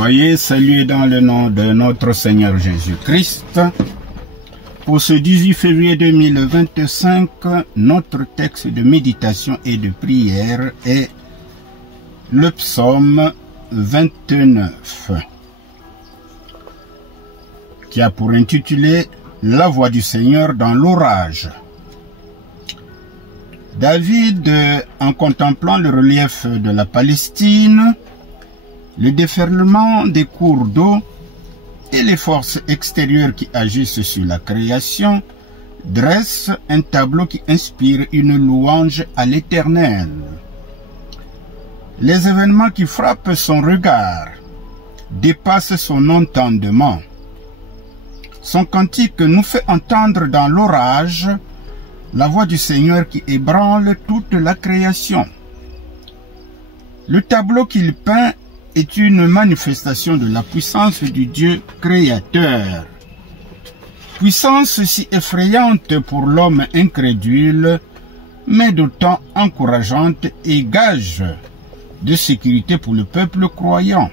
Soyez salués dans le nom de notre Seigneur Jésus-Christ. Pour ce 18 février 2025, notre texte de méditation et de prière est le psaume 29, qui a pour intitulé « La voix du Seigneur dans l'orage ». David, en contemplant le relief de la Palestine, le déferlement des cours d'eau et les forces extérieures qui agissent sur la création, dresse un tableau qui inspire une louange à l'Éternel. Les événements qui frappent son regard dépassent son entendement. Son cantique nous fait entendre dans l'orage la voix du Seigneur qui ébranle toute la création. Le tableau qu'il peint est une manifestation de la puissance du Dieu créateur. Puissance si effrayante pour l'homme incrédule, mais d'autant encourageante et gage de sécurité pour le peuple croyant.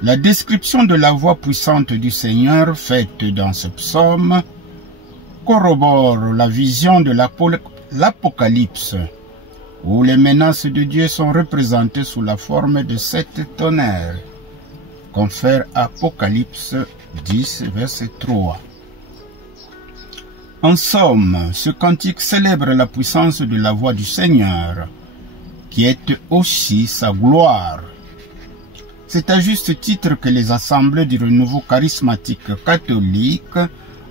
La description de la voix puissante du Seigneur faite dans ce psaume corrobore la vision de l'Apocalypse, où les menaces de Dieu sont représentées sous la forme de 7 tonnerres, confère Apocalypse 10, verset 3. En somme, ce cantique célèbre la puissance de la voix du Seigneur, qui est aussi sa gloire. C'est à juste titre que les assemblées du renouveau charismatique catholique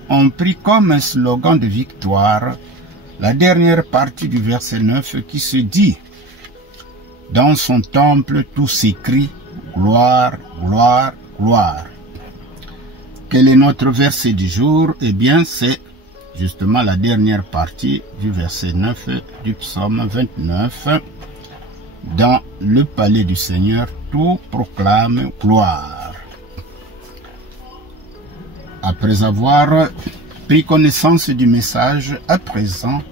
ont pris comme un slogan de victoire la dernière partie du verset 9 qui se dit « Dans son temple, tout s'écrie « Gloire, gloire, gloire ». Quel est notre verset du jour? Eh bien, c'est justement la dernière partie du verset 9 du psaume 29. Dans le palais du Seigneur, tout proclame gloire. Après avoir pris connaissance du message, à présent,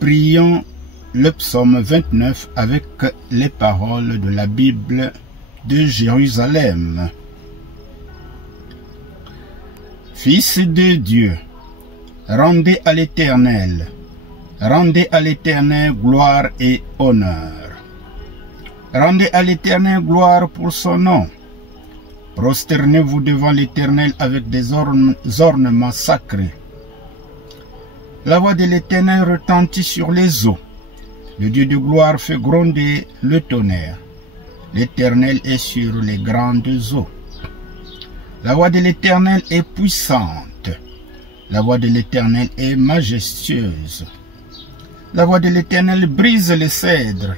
prions le psaume 29 avec les paroles de la Bible de Jérusalem. Fils de Dieu, rendez à l'Éternel gloire et honneur. Rendez à l'Éternel gloire pour son nom. Prosternez-vous devant l'Éternel avec des ornements sacrés. La voix de l'Éternel retentit sur les eaux. Le Dieu de gloire fait gronder le tonnerre. L'Éternel est sur les grandes eaux. La voix de l'Éternel est puissante. La voix de l'Éternel est majestueuse. La voix de l'Éternel brise les cèdres.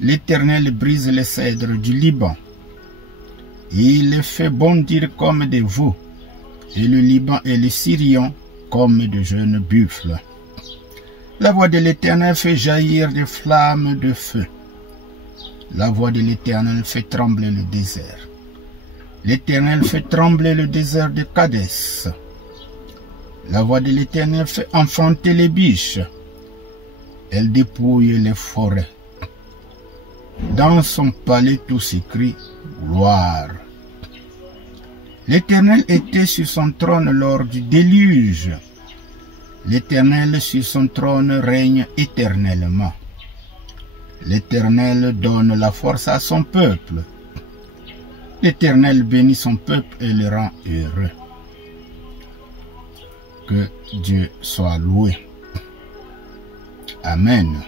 L'Éternel brise les cèdres du Liban. Il les fait bondir comme des veaux, et le Liban et les Syriens comme de jeunes buffles. La voix de l'Éternel fait jaillir des flammes de feu. La voix de l'Éternel fait trembler le désert. L'Éternel fait trembler le désert de Kadès. La voix de l'Éternel fait enfanter les biches. Elle dépouille les forêts. Dans son palais tout s'écrie gloire. L'Éternel était sur son trône lors du déluge. L'Éternel sur son trône règne éternellement. L'Éternel donne la force à son peuple. L'Éternel bénit son peuple et le rend heureux. Que Dieu soit loué. Amen.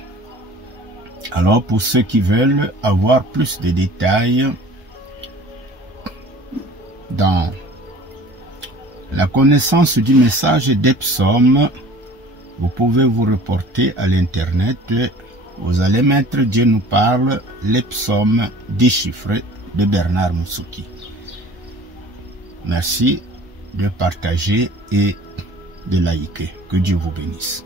Alors, pour ceux qui veulent avoir plus de détails dans la connaissance du message des psaumes, vous pouvez vous reporter à l'internet. Vous allez mettre « Dieu nous parle », les psaumes déchiffrés de Bernard Moussouki. Merci de partager et de liker. Que Dieu vous bénisse.